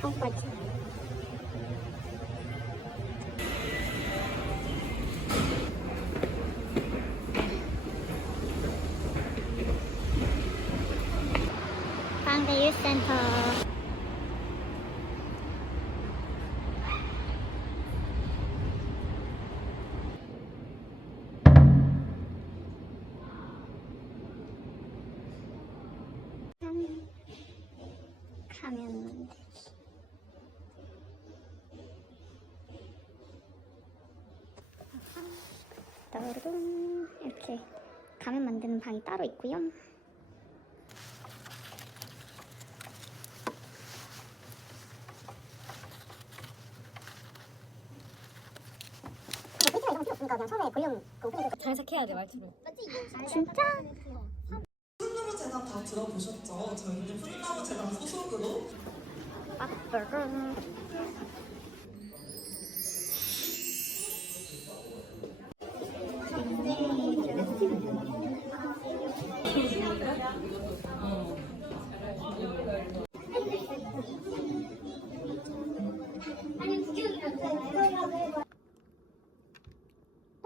똥꼬지. 광대 유센터. 가면 만들기. 따르릉 이렇게 가면 만드는 방이 따로 있고요. 장착해야 돼 말투로. 진짜? 풀나무 재단 다 들어보셨죠? 저희는 풀나무 재단 소속으로.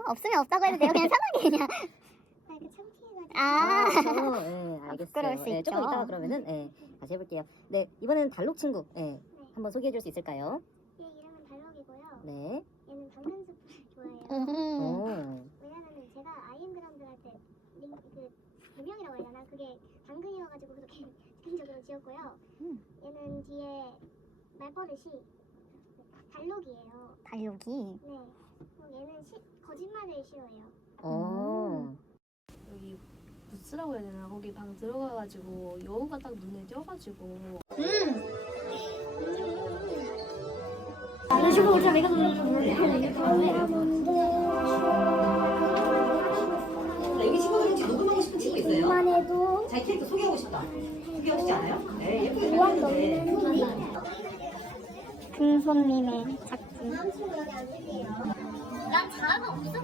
없으면 없다고 해도 돼요. 그냥 편하게 그냥. 아, 아, 네, 알겠어요. 부끄러울 수 네, 있죠. 조금 이따가 그러면은 네, 다시 해볼게요. 네, 이번에는 달록 친구. 네, 한번 소개해줄 수 있을까요? 얘 이름은 달력이고요. 네. 얘는 당근숲을 좋아해요. 오. 왜냐면은 제가 아이엠 그라운드 할때 그 별명이라고 그게 당근이어가지고 그렇게 개인적으로 지었고요. 음. 얘는 뒤에 말버릇이 달록이에요. 달록이. 네. 그리고 얘는 시, 거짓말을 싫어해요. 어. 여기 부스라고 해야 되나? 거기 방 들어가가지고 여우가 딱 눈에 띄어가지고 여기 해도 자기 캐릭터 소개하고 싶다. 소개하고 싶지 않아요? 네, 예쁘게. 넘는 금손님의 작품. 난 자아가 없어. 너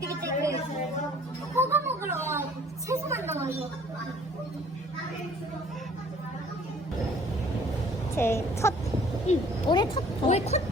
되게 되게 호가 먹으러 와 채소만 나와서. 제첫 올해 첫 올해 첫